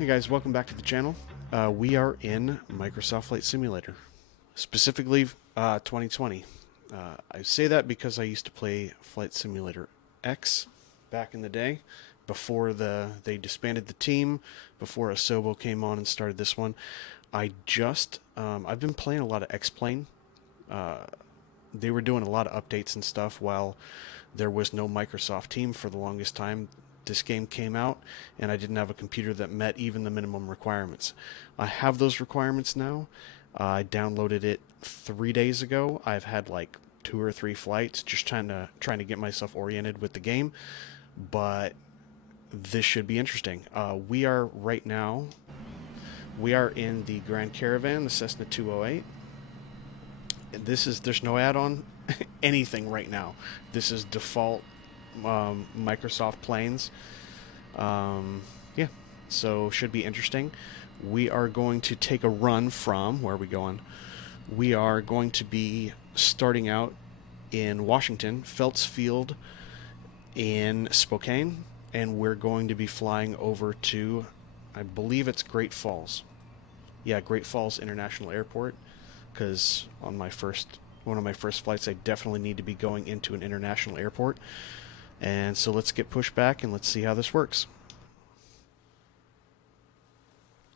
Hey guys, welcome back to the channel. We are in Microsoft Flight Simulator, specifically 2020. I say that because I used to play Flight Simulator X back in the day, before they disbanded the team, before Asobo came on and started this one. I've been playing a lot of X-Plane. They were doing a lot of updates and stuff while there was no Microsoft team for the longest time. This game came out and I didn't have a computer that met even the minimum requirements. I have those requirements now. I downloaded it 3 days ago. I've had like 2 or 3 flights just trying to get myself oriented with the game, but this should be interesting. We are in the Grand Caravan, the Cessna 208. There's no add-on anything right now. This is default Microsoft planes. Yeah, so should be interesting. We are going to take a run from, where are we going? We are going to be starting out in Washington, Phelps Field in Spokane, and we're going to be flying over to, I believe it's Great Falls. Yeah, Great Falls International Airport, because on one of my first flights I definitely need to be going into an international airport. And so let's get pushed back and let's see how this works.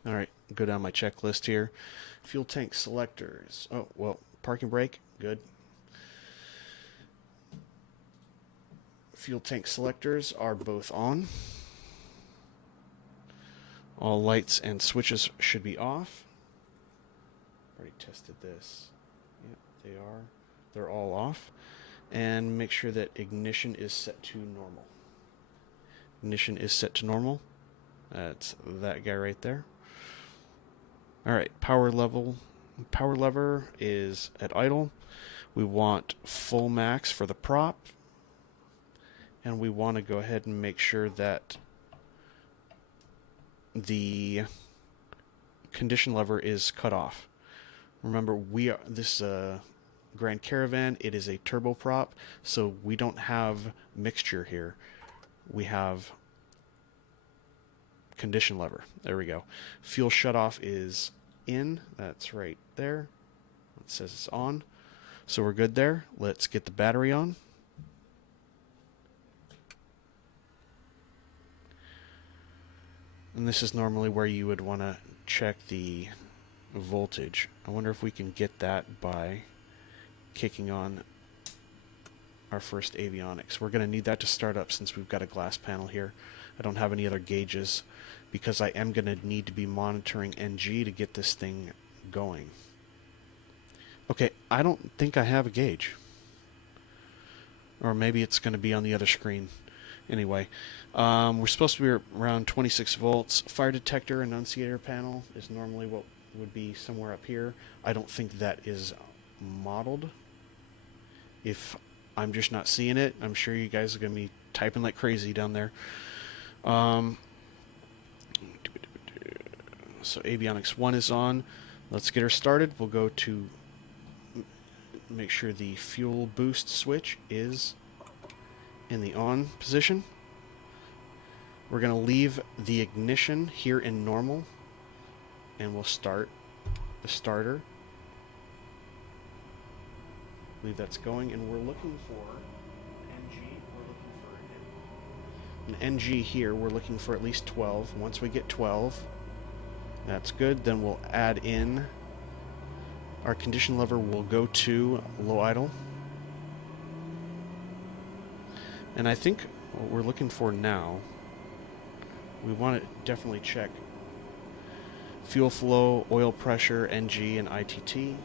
Alright, go down my checklist here. Fuel tank selectors. Oh, well, parking brake, good. Fuel tank selectors are both on. All lights and switches should be off. Already tested this. Yep, they are. They're all off. And make sure that ignition is set to normal. Ignition is set to normal. That's that guy right there. Alright, power lever is at idle. We want full max for the prop. And we want to go ahead and make sure that the condition lever is cut off. Remember, this Grand Caravan, it is a turboprop, so we don't have mixture here. We have condition lever. There we go. Fuel shutoff is in. That's right there. It says it's on. So we're good there. Let's get the battery on. And this is normally where you would want to check the voltage. I wonder if we can get that by kicking on our first avionics. We're going to need that to start up since we've got a glass panel here. I don't have any other gauges because I am going to need to be monitoring NG to get this thing going. Okay, I don't think I have a gauge. Or maybe it's going to be on the other screen. Anyway, we're supposed to be around 26 volts. Fire detector annunciator panel is normally what would be somewhere up here. I don't think that is modeled. If I'm just not seeing it, I'm sure you guys are going to be typing like crazy down there. So avionics 1 is on. Let's get her started. We'll go to make sure the fuel boost switch is in the on position. We're going to leave the ignition here in normal, and we'll start the starter. I believe that's going, and we're looking for NG. We're looking for an NG here. We're looking for at least 12. Once we get 12, that's good. Then we'll add in our condition lever. Will go to low idle. And I think what we're looking for now, we want to definitely check fuel flow, oil pressure, NG, and ITT.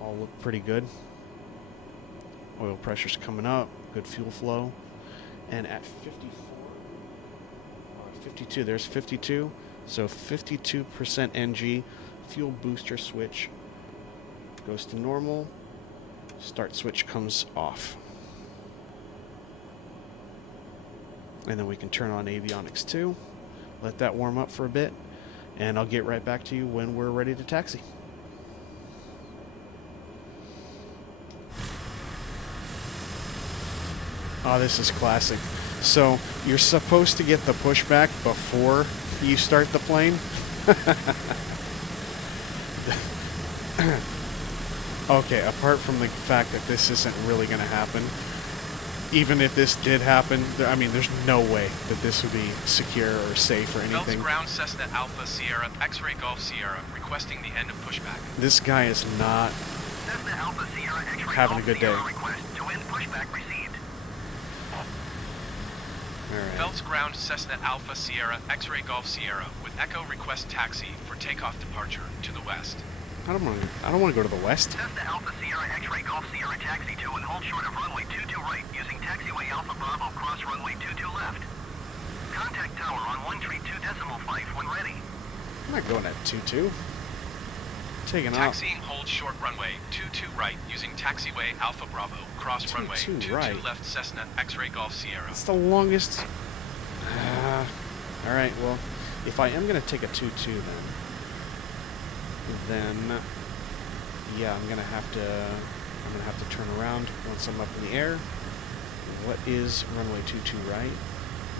All look pretty good. Oil pressure's coming up, good fuel flow. And at 52, there's 52. So 52% NG, fuel booster switch goes to normal. Start switch comes off. And then we can turn on avionics 2. Let that warm up for a bit. And I'll get right back to you when we're ready to taxi. Oh, this is classic. So you're supposed to get the pushback before you start the plane. Okay, apart from the fact that this isn't really going to happen, even if this did happen, I mean, there's no way that this would be secure or safe or anything. Belts ground Cessna Alpha Sierra X-ray Golf Sierra requesting the end of pushback. This guy is not Cessna Alpha Sierra X-ray having a Golf good day. Sierra request to end pushback received. All right. Belts ground Cessna Alpha Sierra X-ray Golf Sierra with Echo request taxi for takeoff departure to the west. I don't want to go to the west. Cessna Alpha Sierra X-ray Golf Sierra taxi to and hold short of runway 22 right using taxiway Alpha Bravo cross runway 22 left. Contact tower on 132.5 when ready. I'm not going at 22. Taking off. Taxiing hold short runway 22 right using taxiway Alpha Bravo cross runway 22 right. left Cessna X-ray Golf Sierra. It's the longest. All right. Well, if I am going to take a 22, then yeah, I'm gonna have to turn around once I'm up in the air. What is runway 22 right?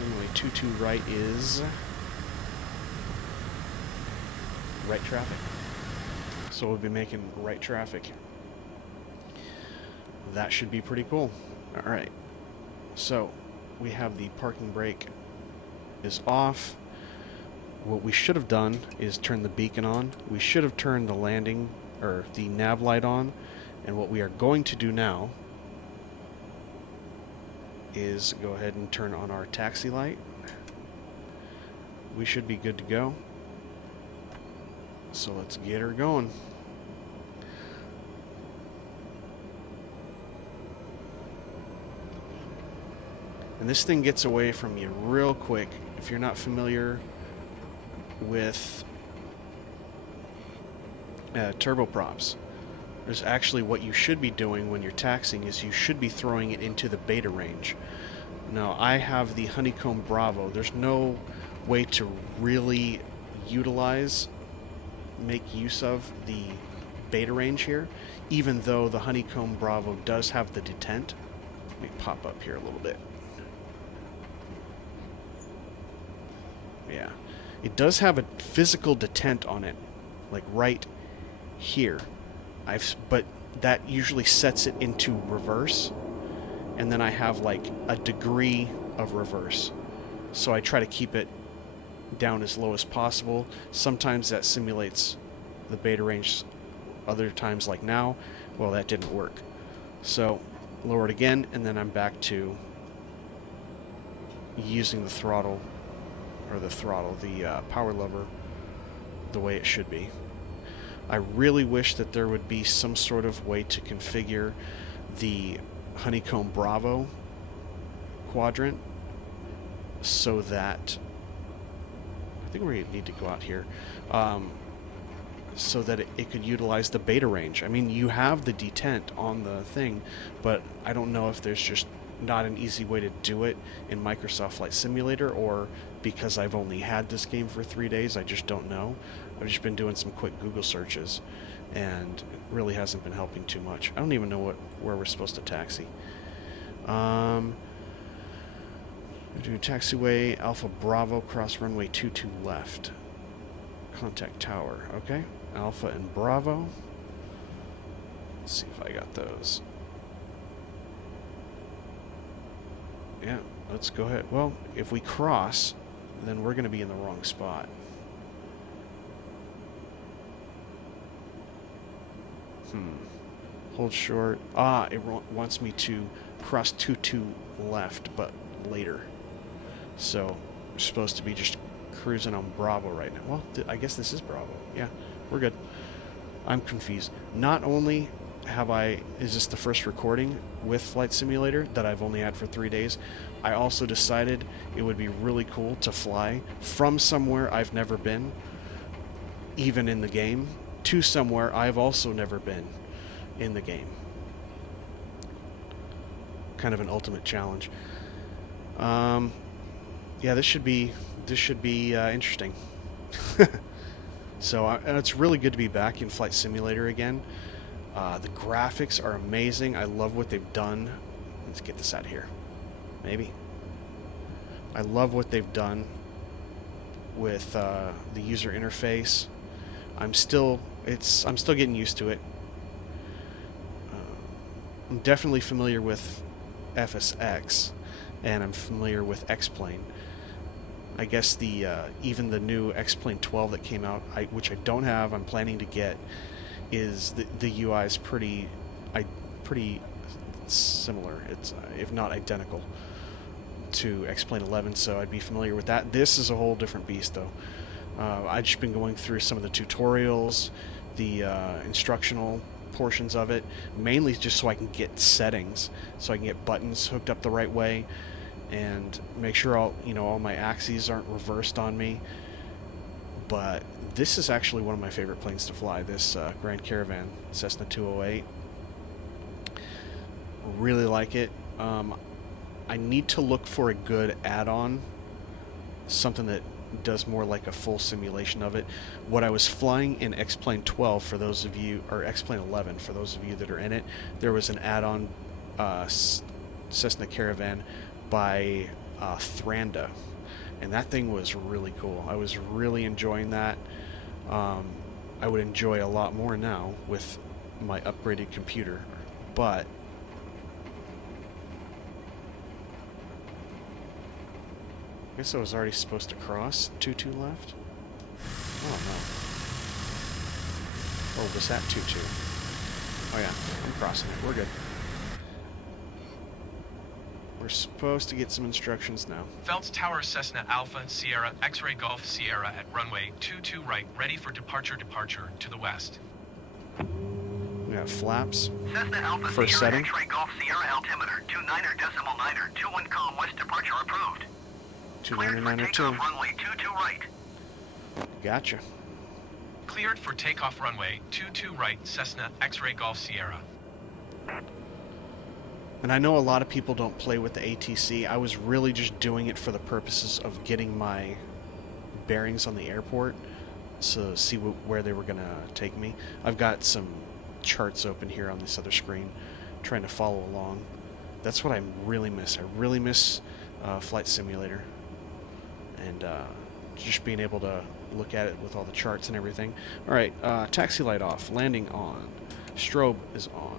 Runway 22 right is right traffic. So we'll be making right traffic. That should be pretty cool. All right. So we have the parking brake is off. What we should have done is turn the beacon on. We should have turned the landing or the nav light on. And what we are going to do now is go ahead and turn on our taxi light. We should be good to go. So let's get her going. And this thing gets away from you real quick. If you're not familiar with turboprops, there's actually what you should be doing when you're taxiing is you should be throwing it into the beta range. Now I have the Honeycomb Bravo. There's no way to really make use of the beta range here, even though the Honeycomb Bravo does have the detent. Let me pop up here a little bit. Yeah. It does have a physical detent on it, like right here. But that usually sets it into reverse, and then I have like a degree of reverse. So I try to keep it down as low as possible. Sometimes that simulates the beta range. Other times, like now, well, that didn't work. So lower it again, and then I'm back to using the throttle. The power lever, the way it should be. I really wish that there would be some sort of way to configure the Honeycomb Bravo quadrant so that I think we need to go out here so that it could utilize the beta range. I mean, you have the detent on the thing, but I don't know if there's just not an easy way to do it in Microsoft Flight Simulator, or because I've only had this game for 3 days, I just don't know. I've just been doing some quick Google searches, and it really hasn't been helping too much. I don't even know where we're supposed to taxi. We do taxiway Alpha Bravo cross runway 22 left. Contact tower. Okay, Alpha and Bravo. Let's see if I got those. Yeah, let's go ahead. Well, if we cross, then we're going to be in the wrong spot. Hold short. It wants me to cross 22 left, but later. So, we're supposed to be just cruising on Bravo right now. Well, I guess this is Bravo. Yeah, we're good. I'm confused. Not only is this the first recording with Flight Simulator that I've only had for 3 days, I also decided it would be really cool to fly from somewhere I've never been, even in the game, to somewhere I've also never been in the game. Kind of an ultimate challenge. Yeah, this should be interesting. So it's really good to be back in Flight Simulator again. The graphics are amazing. I love what they've done. Let's get this out of here. Maybe. I love what they've done with the user interface. I'm still getting used to it. I'm definitely familiar with FSX, and I'm familiar with X-Plane. I guess the even the new X-Plane 12 that came out, which I don't have, I'm planning to get, is the UI is pretty similar. It's if not identical to X-Plane 11, so I'd be familiar with that. This is a whole different beast, though. I've just been going through some of the tutorials, the instructional portions of it, mainly just so I can get settings, so I can get buttons hooked up the right way, and make sure all my axes aren't reversed on me. But this is actually one of my favorite planes to fly. This Grand Caravan Cessna 208. Really like it. I need to look for a good add-on, something that does more like a full simulation of it. What I was flying in X-Plane 12, for those of you, or X-Plane 11, for those of you that are in it, there was an add-on Cessna Caravan by Thranda, and that thing was really cool. I was really enjoying that. I would enjoy a lot more now with my upgraded computer, but I guess I was already supposed to cross 2-2 left. Oh no. Or was that 2-2? Oh yeah, I'm crossing it. We're good. We're supposed to get some instructions now. Phelps Tower Cessna Alpha Sierra X-Ray Golf Sierra at runway 22 right, ready for departure to the west. We got flaps. Cessna Alpha First Sierra setting. X-Ray Golf Sierra altimeter 29er.9er 21 calm west departure approved. Cleared for 299 or 2. takeoff runway 22 right. Gotcha. Cleared for takeoff runway 22 right, Cessna X-Ray Golf Sierra. And I know a lot of people don't play with the ATC. I was really just doing it for the purposes of getting my bearings on the airport, so see where they were going to take me. I've got some charts open here on this other screen, trying to follow along. That's what I really miss. I really miss Flight Simulator, and just being able to look at it with all the charts and everything. All right, taxi light off, landing on, strobe is on.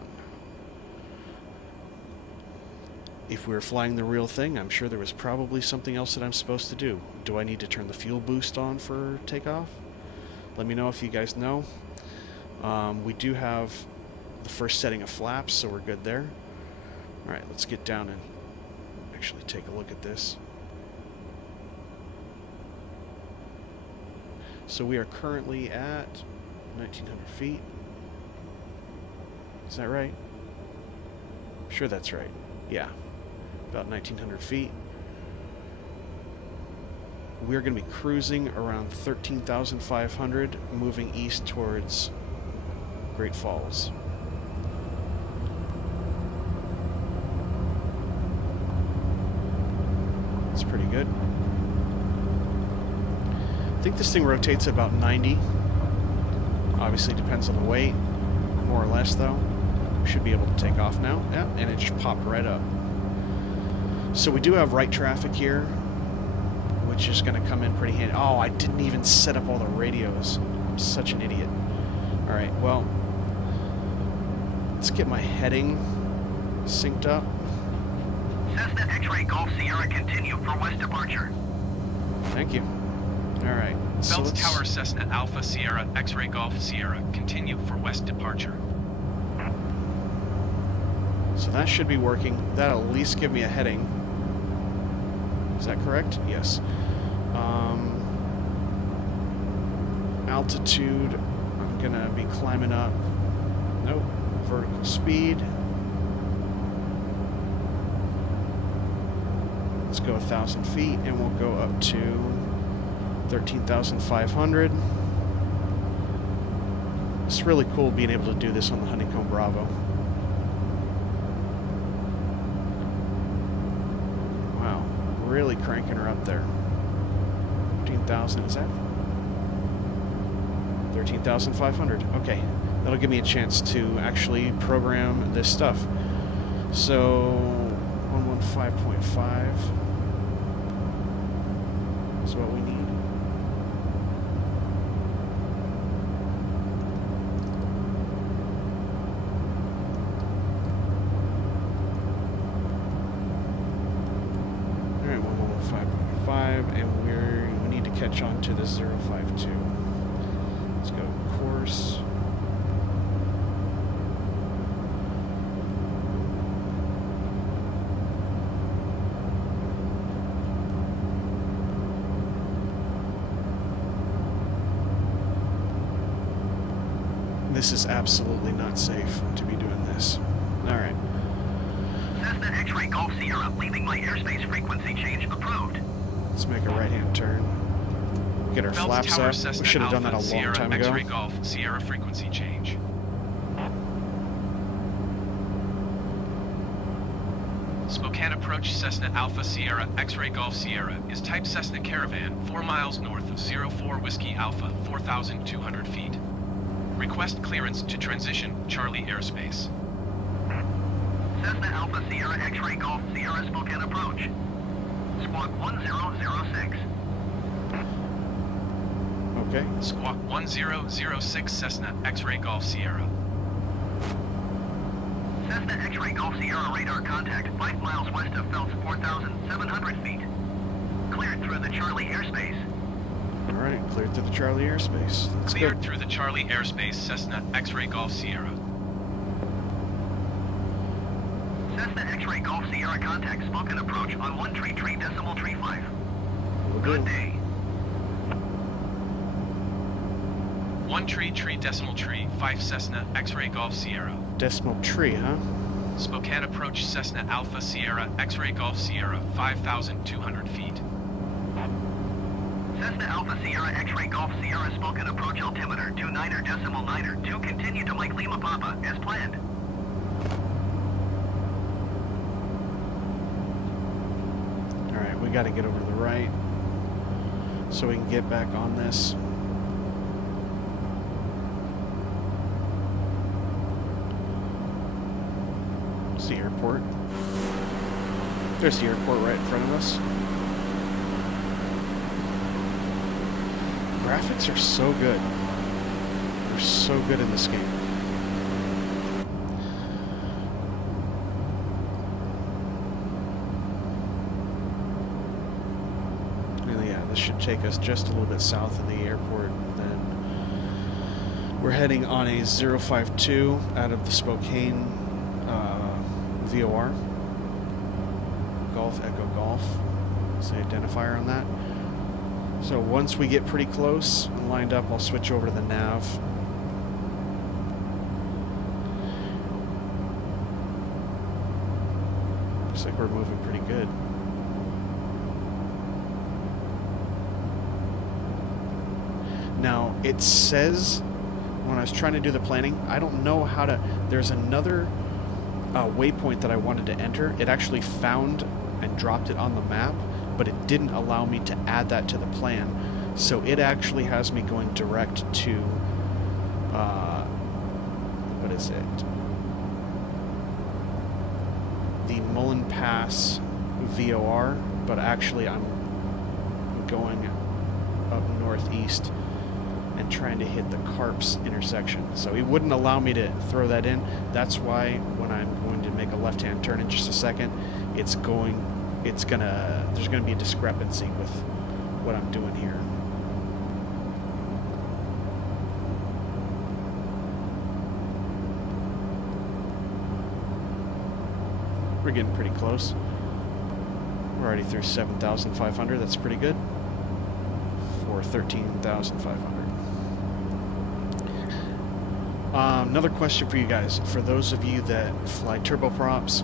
If we were flying the real thing, I'm sure there was probably something else that I'm supposed to do. Do I need to turn the fuel boost on for takeoff? Let me know if you guys know. We do have the first setting of flaps, so we're good there. All right, let's get down and actually take a look at this. So we are currently at 1,900 feet. Is that right? Sure, that's right. Yeah. About 1,900 feet. We're going to be cruising around 13,500, moving east towards Great Falls. That's pretty good. I think this thing rotates at about 90. Obviously depends on the weight, more or less though. We should be able to take off now. Yeah, and it just popped right up. So we do have right traffic here, which is going to come in pretty handy. Oh, I didn't even set up all the radios. I'm such an idiot. All right, well, let's get my heading synced up. Cessna X-Ray Golf Sierra continue for west departure. Thank you. All right. Phelps Tower Cessna Alpha Sierra X-Ray Golf Sierra continue for west departure. So that should be working. That'll at least give me a heading. Is that correct? Yes. Altitude, I'm going to be climbing up. Nope. Vertical speed. Let's go 1,000 feet, and we'll go up to 13,500. It's really cool being able to do this on the Honeycomb Bravo. Wow, really cranking her up there. 13,000, is that? 13,500. Okay, that'll give me a chance to actually program this stuff. So 115.5. is what we need. Alright, 115.5, and we need to catch on to the 052. Let's go course. This is absolutely not safe to be doing this. Alright. Cessna X-Ray Golf Sierra, leaving my airspace frequency change approved. Let's make a right-hand turn. Get our Belts flaps Tower up. Cessna We should have done that a Alpha long Sierra time ago. X-Ray Golf Sierra frequency change. Spokane approach Cessna Alpha Sierra X-Ray Golf Sierra is type Cessna Caravan 4 miles north of 04 Whiskey Alpha 4,200 feet. Request clearance to transition Charlie airspace. Cessna Alpha Sierra X-Ray Golf Sierra Spokane approach. Squawk 1006. Okay. Squawk 1006 Cessna X-Ray Golf Sierra. Cessna X-Ray Golf Sierra radar contact 5 miles west of Phelps 4,700 feet. Cleared through the Charlie airspace. Alright, cleared through the Charlie airspace. That's Cleared good. through the Charlie airspace Cessna X-Ray Golf Sierra. Cessna X-Ray Golf Sierra contact Spokane approach on 133.35. Good day. 1 tree decimal tree 5 Cessna X-Ray Golf Sierra. Decimal tree, huh? Spokane approach Cessna Alpha Sierra X-Ray Golf Sierra 5,200 feet. Cessna Alpha Sierra X-Ray Golf Sierra Spokane approach altimeter 29er decimal 9er 2 continue to Mike Lima Papa as planned. Alright, we gotta get over to the right so we can get back on this. It's the airport. There's the airport right in front of us. Graphics are so good. They're so good in this game. Really, yeah, this should take us just a little bit south of the airport. Then we're heading on a 052 out of the Spokane VOR. Golf Echo Golf. It's the identifier on that. So once we get pretty close and lined up, I'll switch over to the nav. Looks like we're moving pretty good. Now, it says, when I was trying to do the planning, I don't know how to... There's another waypoint that I wanted to enter. It actually found and dropped it on the map, but it didn't allow me to add that to the plan. So it actually has me going direct to, what is it? The Mullen Pass VOR, but actually I'm going up northeast and trying to hit the Carps intersection. So it wouldn't allow me to throw that in. That's why when I'm going to make a left-hand turn in just a second, there's gonna be a discrepancy with what I'm doing here. We're getting pretty close. We're already through 7,500. That's pretty good for 13,500. Another question for you guys. For those of you that fly turboprops,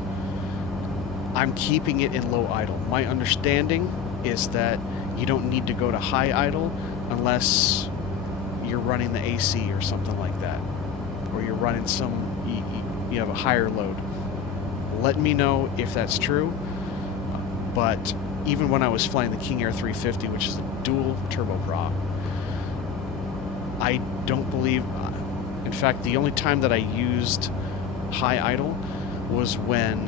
I'm keeping it in low idle. My understanding is that you don't need to go to high idle unless you're running the AC or something like that, or you're running you have a higher load. Let me know if that's true. But even when I was flying the King Air 350, which is a dual turboprop, I don't believe... In fact, the only time that I used high idle was when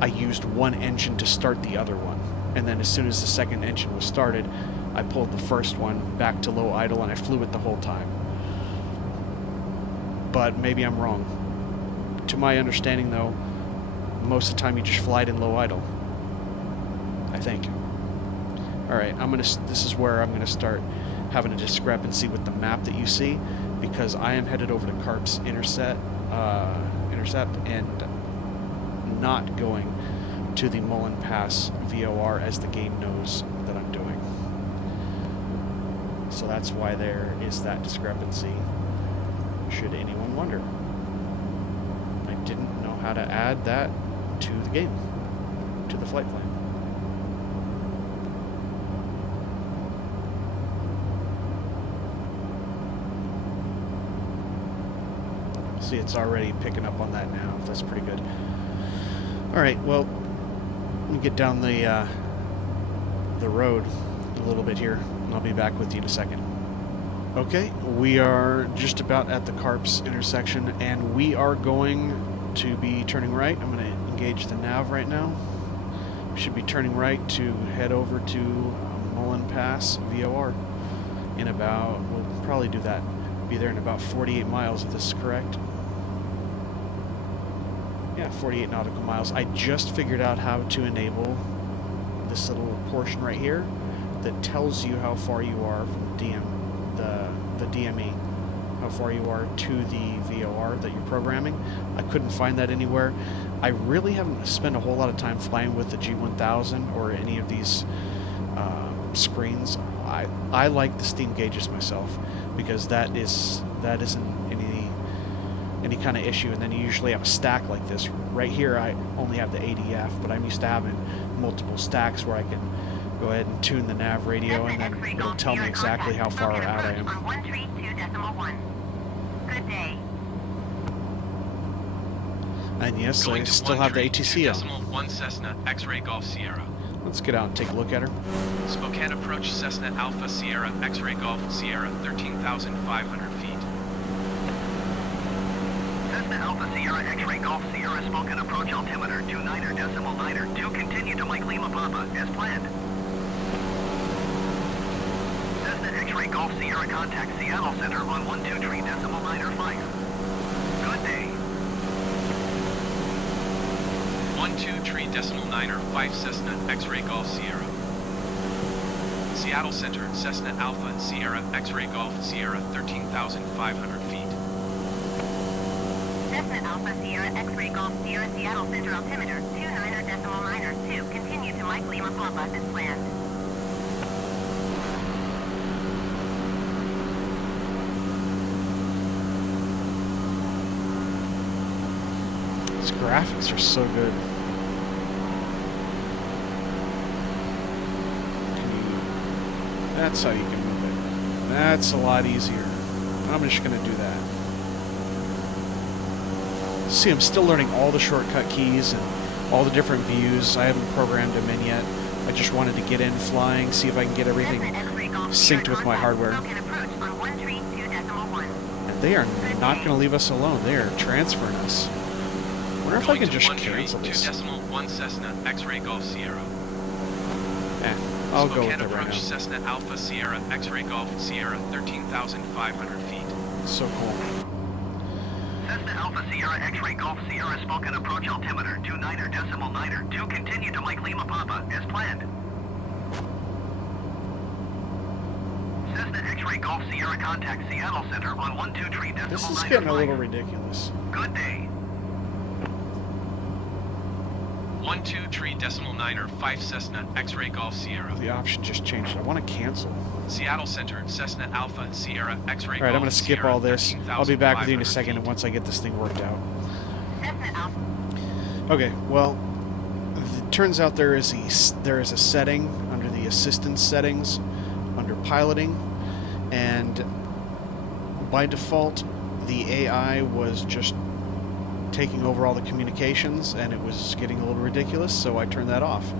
I used one engine to start the other one. And then as soon as the second engine was started, I pulled the first one back to low idle and I flew it the whole time. But maybe I'm wrong. To my understanding, though, most of the time you just fly it in low idle, I think. Alright, this is where I'm gonna start having a discrepancy with the map that you see, because I am headed over to Carp's intercept and not going to the Mullen Pass VOR as the game knows that I'm doing. So that's why there is that discrepancy, should anyone wonder. I didn't know how to add that to the game, to the flight plan. See, it's already picking up on that now. That's pretty good. Alright, well, let me get down the road a little bit here, and I'll be back with you in a second. Okay, we are just about at the Carp's intersection, and we are going to be turning right. I'm going to engage the nav right now. We should be turning right to head over to Mullen Pass VOR in about, we'll probably do that, be there in about 48 miles if this is correct. Yeah, 48 nautical miles. I just figured out how to enable this little portion right here that tells you how far you are from the DME, how far you are to the VOR that you're programming. I couldn't find that anywhere. I really haven't spent a whole lot of time flying with the G1000 or any of these screens. I like the steam gauges myself, because that isn't any kind of issue. And then you usually have a stack like this. Right here I only have the ADF, but I'm used to having multiple stacks where I can go ahead and tune the nav radio, and then it'll tell me exactly how far out I am. Good day. And yes, I still have the ATC on. 1 Cessna X-ray Golf Sierra. Let's get out and take a look at her. Spokane approach Cessna Alpha Sierra X-ray Golf Sierra 13,500 feet. Cessna Alpha Sierra X-ray Golf Sierra Spokane approach altimeter 29.9 continue to Mike Lima Papa as planned. Cessna X-ray Golf Sierra contact Seattle Center on 123.9 Good day. 123.9 Cessna X-ray Golf Sierra. Seattle Center Cessna Alpha Sierra X-ray Golf Sierra 13,500 feet. Cessna Alpha Sierra X-ray Golf Sierra Seattle Center altimeter 29.9 continue to Mike Lima Papa as planned. These graphics are so good. That's how you can move it. That's a lot easier. I'm just going to do that. See, I'm still learning all the shortcut keys and all the different views. I haven't programmed them in yet. I just wanted to get in flying, see if I can get everything synced with my hardware. And they are not going to leave us alone. They are transferring us. I wonder if I can just cancel this. 2.1 Cessna X-ray Golf Sierra. I'll go with Spokane it right approach now. Cessna Alpha Sierra X-ray Golf Sierra 13,500 feet. So cool. Cessna Alpha Sierra X-ray Golf Sierra Spokane approach altimeter 29.9 continue to Mike Lima Papa as planned. Cessna X-ray Golf Sierra contact Seattle Center on 123.9 This is getting a little ridiculous. Good day. 123.9 Cessna X-ray Golf Sierra. The option just changed. I want to cancel. Seattle Center Cessna Alpha Sierra X-ray Golf Alright, I'm going to skip Sierra all this. I'll be back with you in a 13,500 second feet. once I get this thing worked out. Cessna Alpha. Okay, well, it turns out there is a setting under the assistance settings, under piloting, and by default, the AI was just taking over all the communications, and it was getting a little ridiculous, so I turned that off.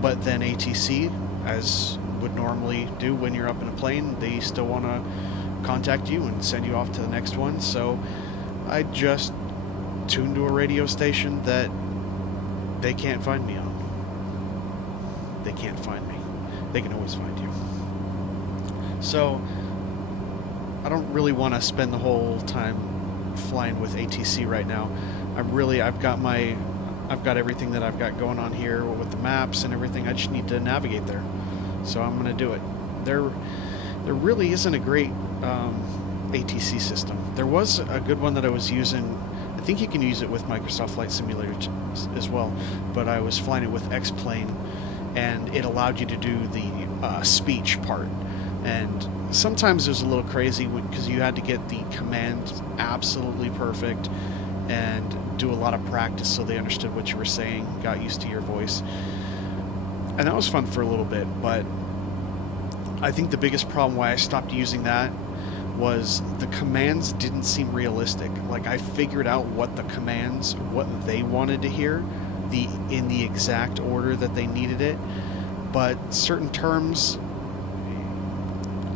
But then ATC, as would normally do when you're up in a plane, they still want to contact you and send you off to the next one, so I just tuned to a radio station that they can't find me on. They can't find me. They can always find you. So I don't really want to spend the whole time flying with ATC right now. I've got everything that I've got going on here with the maps and everything. I just need to navigate there. So I'm going to do it. There really isn't a great ATC system. There was a good one that I was using. I think you can use it with Microsoft Flight Simulator as well, but I was flying it with X-Plane, and it allowed you to do the speech part. And sometimes it was a little crazy because you had to get the command absolutely perfect and do a lot of practice so they understood what you were saying, got used to your voice. And that was fun for a little bit, but I think the biggest problem why I stopped using that was the commands didn't seem realistic. Like, I figured out what the commands, what they wanted to hear, in the exact order that they needed it, but certain terms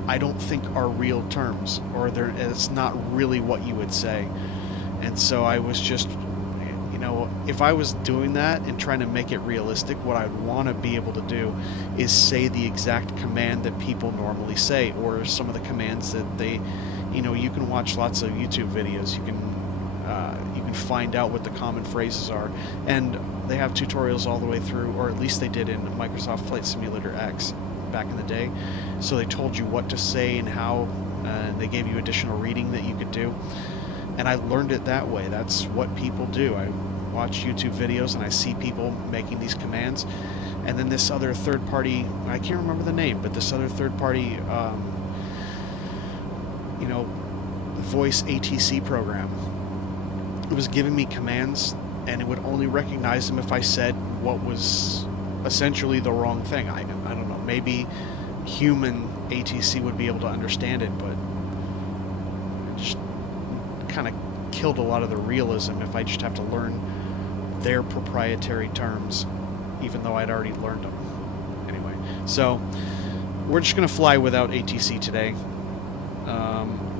I don't think are real terms, or it's not really what you would say. And so I was just, if I was doing that and trying to make it realistic, what I'd want to be able to do is say the exact command that people normally say, or some of the commands that they, you can watch lots of YouTube videos. You can find out what the common phrases are, and they have tutorials all the way through, or at least they did in Microsoft Flight Simulator X back in the day. So they told you what to say and how, they gave you additional reading that you could do. And I learned it that way. That's what people do. I watch YouTube videos and I see people making these commands. And then this other third party, I can't remember the name, but this other third party, voice ATC program, it was giving me commands, and it would only recognize them if I said what was essentially the wrong thing. I don't know. Maybe human ATC would be able to understand it, but it just kind of killed a lot of the realism if I just have to learn their proprietary terms, even though I'd already learned them. Anyway, so we're just going to fly without ATC today.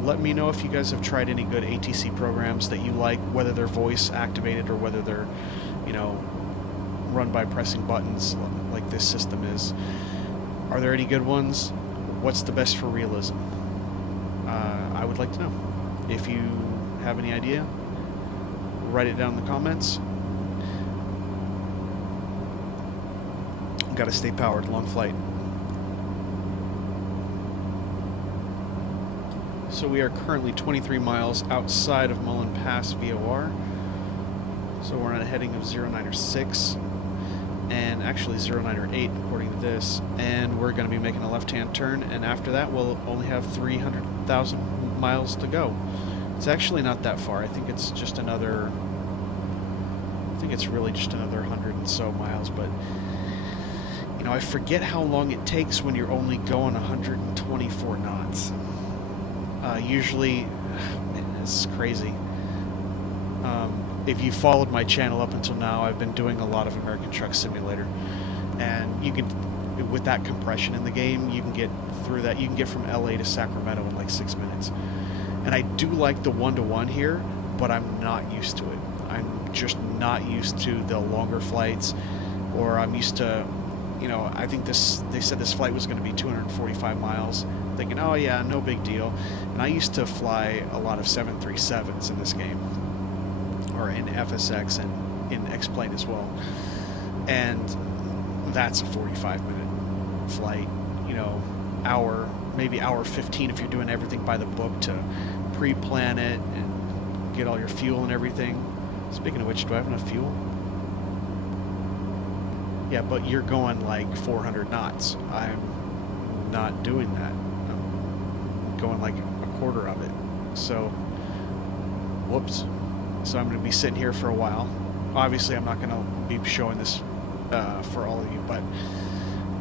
Let me know if you guys have tried any good ATC programs that you like, whether they're voice activated or whether they're, run by pressing buttons like this system is. Are there any good ones? What's the best for realism? I would like to know. If you have any idea, write it down in the comments. Got to stay powered. Long flight. So we are currently 23 miles outside of Mullen Pass VOR. So we're on a heading of 096, and actually 098 according to this. And we're going to be making a left-hand turn, and after that we'll only have 300,000 miles to go. It's actually not that far. I think it's just another, really just another 100 and so miles, but I forget how long it takes when you're only going 124 knots. Usually, it's crazy. If you followed my channel up until now, I've been doing a lot of American Truck Simulator, and you can, with that compression in the game, you can get through that. You can get from LA to Sacramento in like 6 minutes. And I do like the 1-to-1 here, but I'm not used to it. I'm just not used to the longer flights, or I'm used to, I think they said this flight was going to be 245 miles. Thinking, oh yeah, no big deal. And I used to fly a lot of 737s in this game, or in FSX and in X-Plane as well. And that's a 45-minute flight, hour, maybe hour 15 if you're doing everything by the book to pre-plan it and get all your fuel and everything. Speaking of which, do I have enough fuel? Yeah, but you're going like 400 knots. I'm not doing that. I'm going like a quarter of it. So, whoops. So I'm going to be sitting here for a while. Obviously, I'm not going to be showing this for all of you, but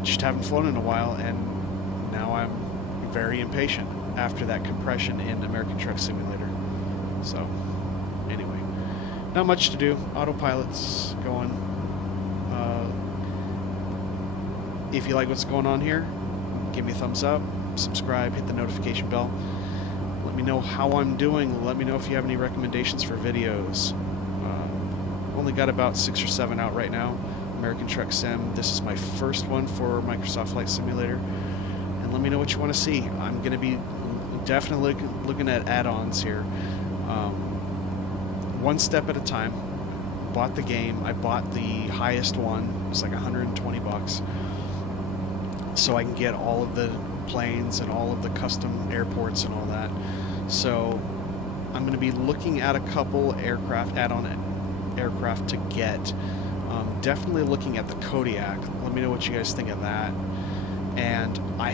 just haven't flown in a while, and now I'm very impatient after that compression in American Truck Simulator. So, anyway, not much to do. Autopilot's going. If you like what's going on here, give me a thumbs up, subscribe, hit the notification bell. Let me know how I'm doing. Let me know if you have any recommendations for videos. Only got about 6 or 7 out right now. American Truck Sim. This is my first one for Microsoft Flight Simulator. And let me know what you want to see. I'm going to be definitely looking at add-ons here. One step at a time. Bought the game. I bought the highest one. It was like $120, so I can get all of the planes and all of the custom airports and all that. So I'm going to be looking at a couple aircraft, add-on aircraft to get. Definitely looking at the Kodiak. Let me know what you guys think of that. And I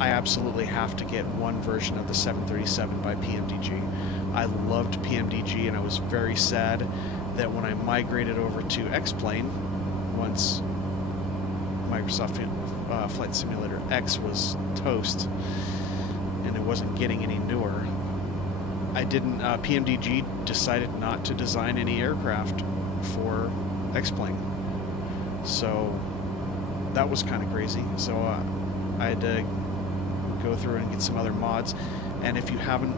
absolutely have to get one version of the 737 by PMDG. I loved PMDG, and I was very sad that when I migrated over to X-Plane, once Microsoft Flight Simulator X was toast, and it wasn't getting any newer, PMDG decided not to design any aircraft for X-Plane. So that was kind of crazy. So I had to go through and get some other mods. And if you haven't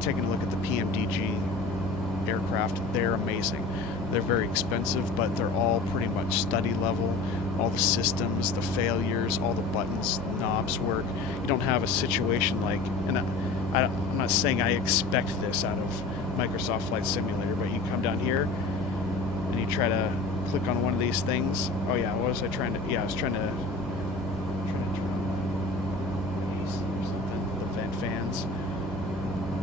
taken a look at the PMDG aircraft, they're amazing. They're very expensive, but they're all pretty much study level. All the systems, the failures, all the buttons, knobs work. You don't have a situation like, and I'm not saying I expect this out of Microsoft Flight Simulator, but you come down here and you try to click on one of these things. Oh yeah, what was I trying to? Yeah, I was trying to turn these or something, the vent fans,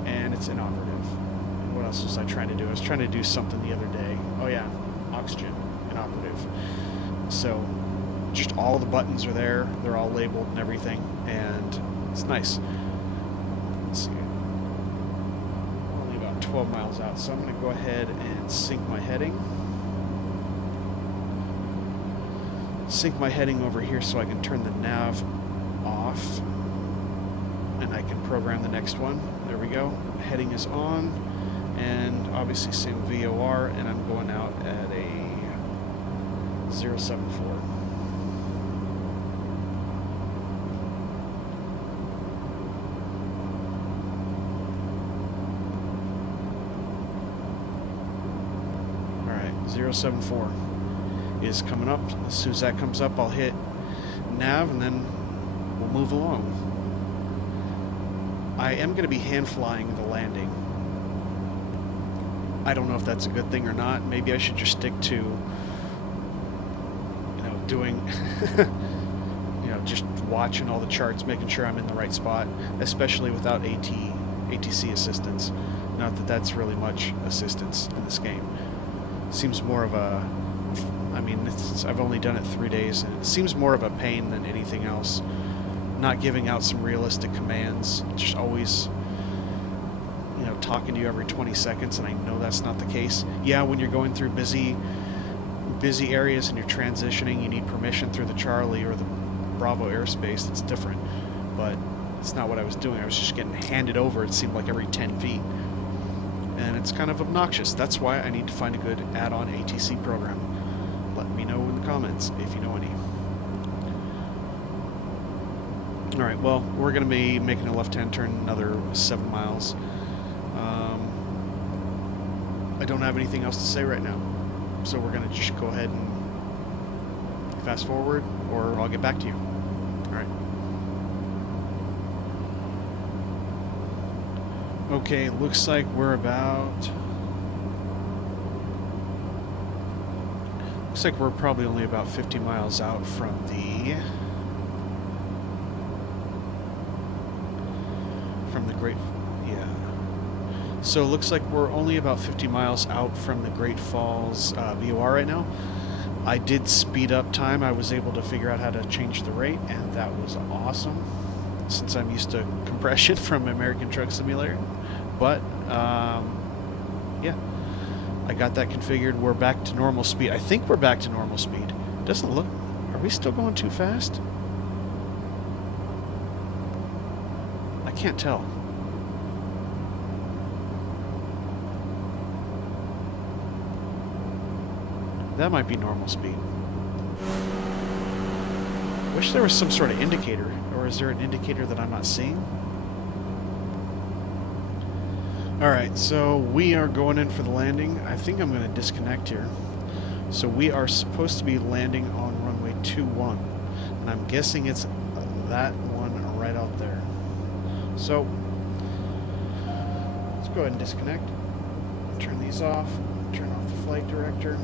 and it's inoperative. And what else was I trying to do? I was trying to do something the other day. Oh yeah, oxygen, inoperative. So just all the buttons are there. They're all labeled and everything, and it's nice. Let's see. Only about 12 miles out, so I'm going to go ahead and sync my heading. Sync my heading over here so I can turn the nav off, and I can program the next one. There we go. Heading is on, and obviously same VOR, and I'm going out at a 074. Alright, 074 is coming up. As soon as that comes up, I'll hit nav, and then we'll move along. I am going to be hand flying the landing. I don't know if that's a good thing or not. Maybe I should just stick to, doing, just watching all the charts, making sure I'm in the right spot, especially without ATC assistance. Not that that's really much assistance in this game. Seems more of a, I've only done it 3 days, and it seems more of a pain than anything else. Not giving out some realistic commands, just always, talking to you every 20 seconds, and I know that's not the case. Yeah, when you're going through busy areas and you're transitioning, you need permission through the Charlie or the Bravo airspace. It's different, but it's not what I was doing. I was just getting handed over, it seemed like, every 10 feet. And it's kind of obnoxious. That's why I need to find a good add-on ATC program. Let me know in the comments if you know any. Alright, well, we're going to be making a left-hand turn another 7 miles. I don't have anything else to say right now. So we're going to just go ahead and fast forward, or I'll get back to you. Alright. Okay, looks like we're about... Looks like we're probably only about 50 miles out from the Great... Yeah. So it looks like we're only about 50 miles out from the Great Falls VOR right now. I did speed up time. I was able to figure out how to change the rate, and that was awesome, since I'm used to compression from American Truck Simulator. But, yeah, I got that configured. We're back to normal speed. I think we're back to normal speed. Doesn't look... Are we still going too fast? I can't tell. That might be normal speed. Wish there was some sort of indicator. Or is there an indicator that I'm not seeing? Alright, so we are going in for the landing. I think I'm going to disconnect here. So we are supposed to be landing on runway 21. And I'm guessing it's that right out there. So let's go ahead and disconnect. Turn these off. Turn off the flight director.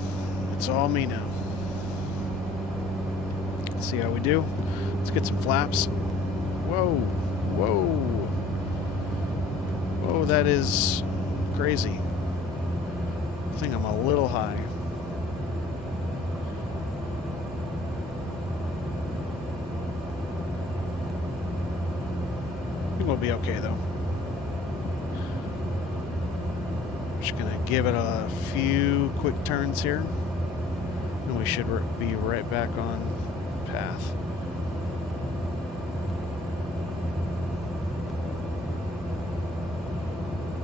It's all me now. Let's see how we do. Let's get some flaps. Whoa, whoa, whoa! That is crazy. I think I'm a little high. I think we'll be okay though. Just gonna give it a few quick turns here, and we should be right back on path.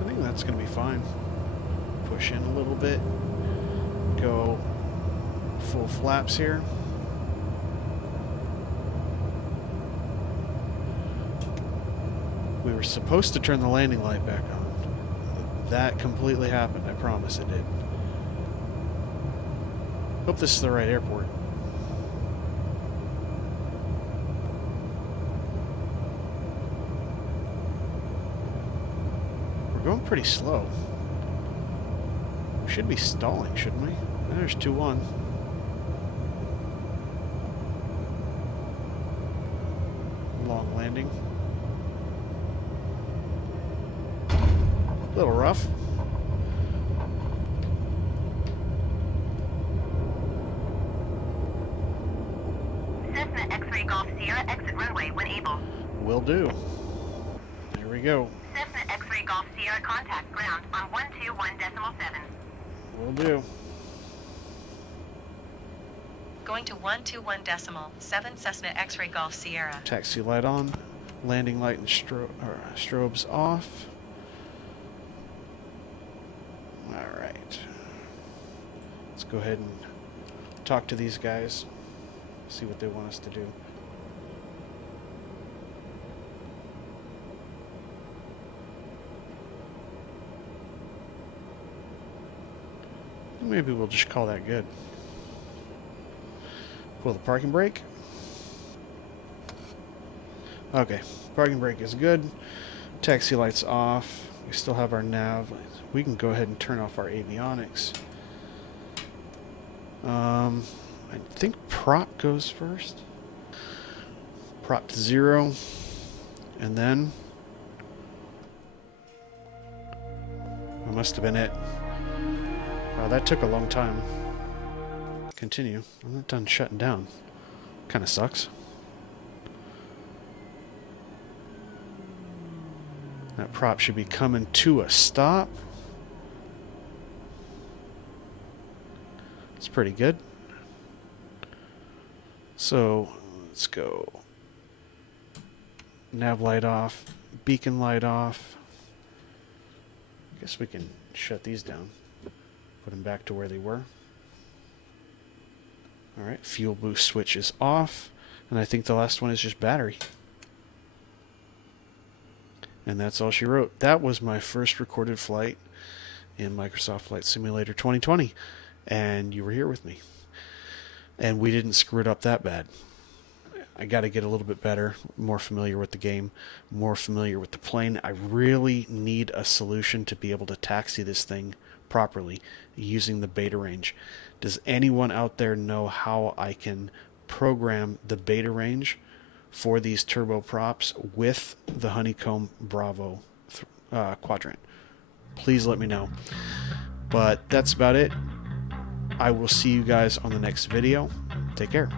I think that's gonna be fine. Push in a little bit, go full flaps here. We were supposed to turn the landing light back on. That completely happened, I promise it did. Hope this is the right airport. We're going pretty slow. We should be stalling, shouldn't we? There's 2-1. Long landing. A little rough. Cessna X-ray Golf Sierra, exit runway when able. Will do. There we go. Cessna X-ray Golf Sierra, contact ground on 121.7. Will do. Going to 121.7 Cessna X-ray Golf Sierra. Taxi light on. Landing light and strobes off. Alright. Let's go ahead and talk to these guys. See what they want us to do. Maybe we'll just call that good. Pull the parking brake. Okay, parking brake is good. Taxi lights off. We still have our nav. We can go ahead and turn off our avionics. I think prop goes first. Prop to 0. And then... that must have been it. Wow, that took a long time. Continue. I'm not done shutting down. Kind of sucks. That prop should be coming to a stop. It's pretty good. So, let's go. Nav light off. Beacon light off. I guess we can shut these down. Put them back to where they were. Alright, fuel boost switch is off. And I think the last one is just battery. And that's all she wrote. That was my first recorded flight in Microsoft Flight Simulator 2020. And you were here with me. And we didn't screw it up that bad. I got to get a little bit better, more familiar with the game, more familiar with the plane. I really need a solution to be able to taxi this thing properly using the beta range. Does anyone out there know how I can program the beta range for these turboprops with the Honeycomb Bravo quadrant? Please let me know. But that's about it. I will see you guys on the next video. Take care.